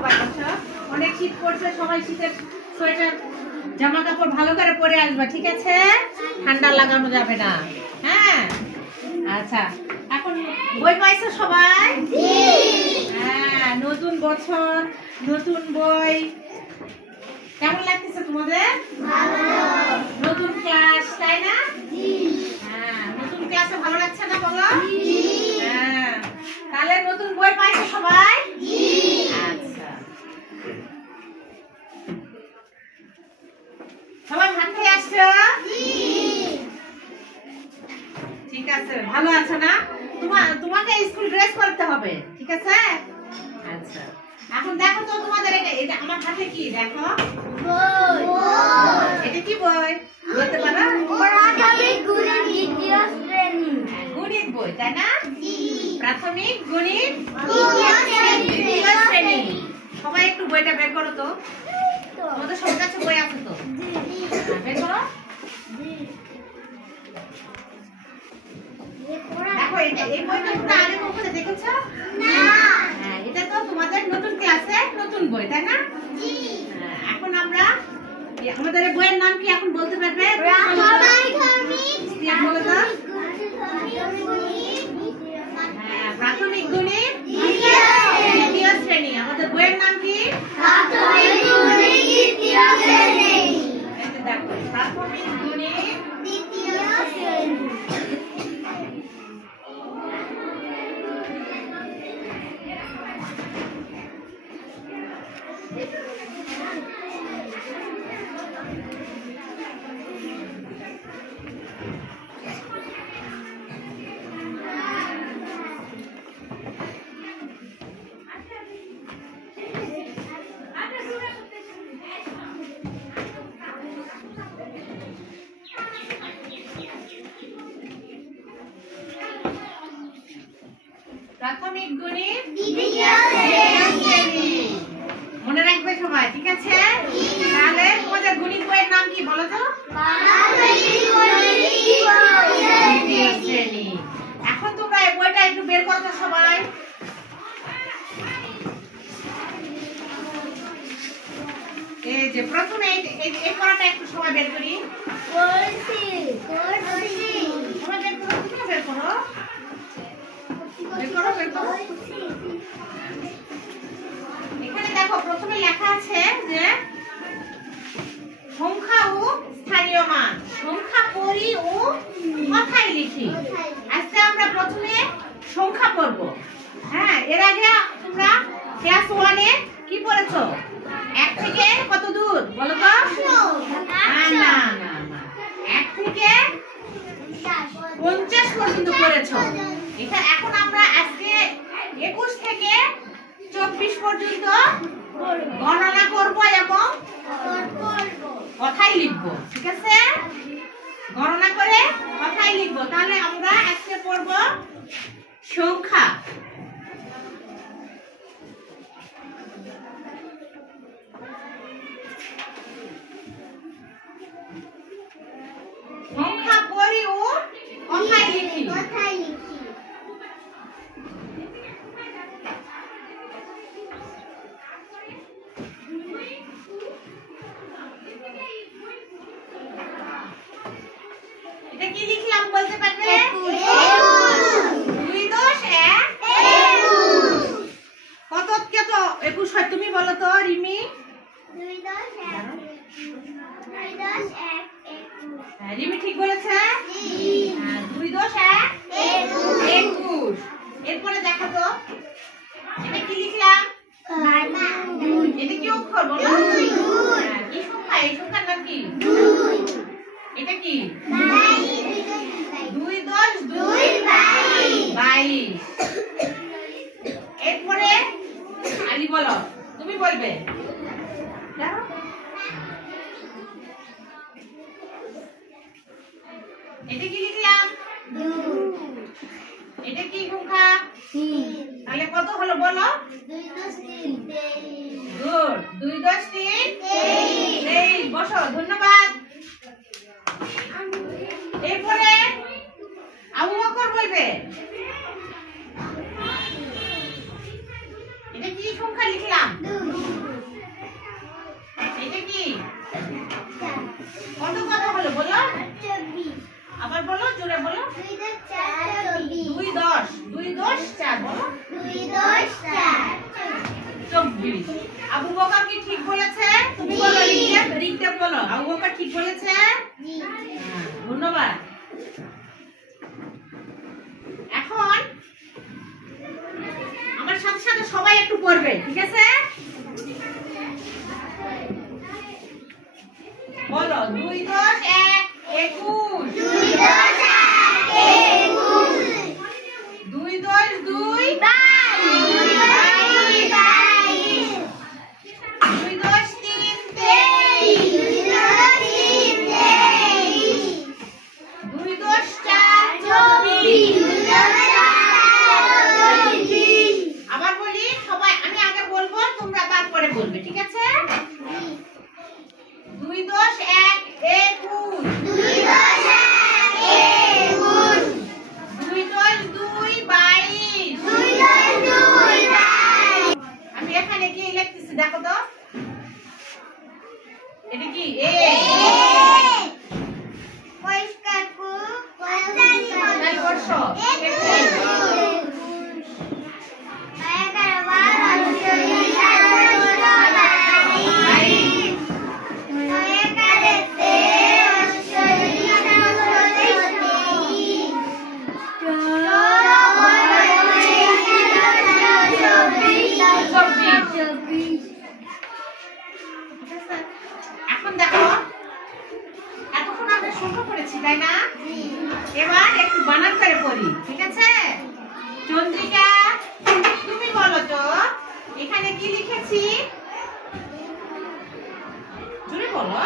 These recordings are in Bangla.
সবাই বসো। অনেক শীত পড়ছে, সবাই শীতের সোয়েটার জামা কাপড় ভালো করে পরে আসবে, ঠিক আছে? ঠান্ডা লাগানো যাবে না। হ্যাঁ, আচ্ছা। এখন বই পাইছো সবাই? হ্যাঁ, নতুন বছর, নতুন বই। কেমন লাগতেছে তোমাদের? নতুন ক্লাস, তাই না? হ্যাঁ, নতুন ক্লাসে ভালো লাগছে না বলো? হ্যাঁ, তাহলে নতুন বই পাইছো সবাই? আচ্ছা, সবাই ভাত খেয়ে আসছো? ঠিক আছে, ভালো আছো না? তোমাকে স্কুল ড্রেস করতে হবে, ঠিক আছে? আচ্ছা, এখন দেখো তো তোমাদের এটা আমার হাতে কি দেখো? এটা কি বই বলতে পারো? গণিত বই, তাই না? প্রাথমিক গণিত দ্বিতীয় শ্রেণী। সবাই একটু বইটা বের করো তো। তোমাদের সবার কাছে বই আছে তো? বের করো। দেখো, এই বইটা তোমরা আগে কখনো দেখেছো? হ্যাঁ, এটা তো তোমাদের নতুন ক্লাসে নতুন বই, তাই না? এখন আমরা আমাদের বইয়ের নাম কি এখন বলতে পারবে? প্রাথমিক গণিত দ্বিতীয় শ্রেণী। আমাদের বইয়ের নাম কি? প্রাথমিক গণিত দ্বিতীয় শ্রেণী। দেখো, প্রাথমিক গণিত দ্বিতীয় শ্রেণী। প্রাথমিক গণিত দ্বিতীয় শ্রেণী। মনে রাখবে সবাই, ঠিক আছে? তাহলে তোমাদের গণিত বইয়ের নাম কি বলো তো? দ্বিতীয় শ্রেণী। এখন তোমরা এই বইটা একটু বের করো সবাই। এই যে প্রথমে এই পড়াটা একটু সবাই বের করি। সবাই বের করো, তুমি বের করো। এখানে দেখো, প্রথমে লেখা আছে যে সংখ্যা ও স্থানীয় মান, সংখ্যা পড়ি ও কথায় লিখি। আজকে আমরা প্রথমে সংখ্যা পড়ব। হ্যাঁ, এর আগে তোমরা ক্লাস 1 এ কি পড়েছো? 1 থেকে কত দূর বলো তো? না, 1 থেকে 50 পর্যন্ত পড়েছো। এটা এখন আমরা আজকে 21 থেকে 24 পর্যন্ত গণনা করব এবং কথাই লিখব, ঠিক আছে? গণনা করে কথাই লিখব। তাহলে আমরা আজকে পড়ব সংখ্যা। সংখ্যা পড়ি ও কথাই লিখি। এটা কি লিখলাম বলতে পারবে? 2 10 1 কত কত 21 হয় তুমি বলো তো রিমি? 2 10 1 রিমি ঠিক বলেছে? 2 10 1 21। এরপরে দেখো তো এটা কি লিখলাম? এটা কি অক্ষর বলো? কি সংখ্যা? এই সংখ্যার নাম কি? এটা কি? 2 10 2 22। এরপরে আলি বলো, তুমি বলবে। এটা কি লিখলাম? এটা কি সংখ্যা? তাহলে কত হলো বলো? 2 10 3 গুড। 2 10 3 23। বসো, ধন্যবাদ। এরপরে আবু বকর বলবে। এটা কি সংখ্যা লিখলাম? কত কত হলো বলো? আবার বলো, জোরে বলো। 2 10 2 10 4 বলো। 24। আবু বকর কি ঠিক বলেছে? তুমি বলো, রিক্তে বলো। আবু বকর ঠিক বলেছে? ধন্যবাদ। এখন আমার সাথে সাথে সবাই একটু পড়বে, ঠিক আছে? বলো 2 10 1 21। 2 10 2 আবার বলি, সবাই আমি আগে বলবো, তোমরা তারপরে বলবে, ঠিক আছে? 2 10 1 21। 2 10 2 22। আমি এখানে কি লিখতেছি দেখো তো, এটা কি এ? পরিষ্কার করো, তাই বর্ষ। এখন দেখো, এতক্ষণ আমরা সংখ্যা পড়েছি তাই না? এবার একটু বানান করে পড়ি, ঠিক আছে? চন্দ্রিকা, তুমি বলো তো এখানে কি লিখেছি? জোরে বলো।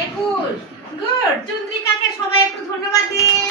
21। গুড। চন্দ্রিকাকে সবাই একটু ধন্যবাদ দিন।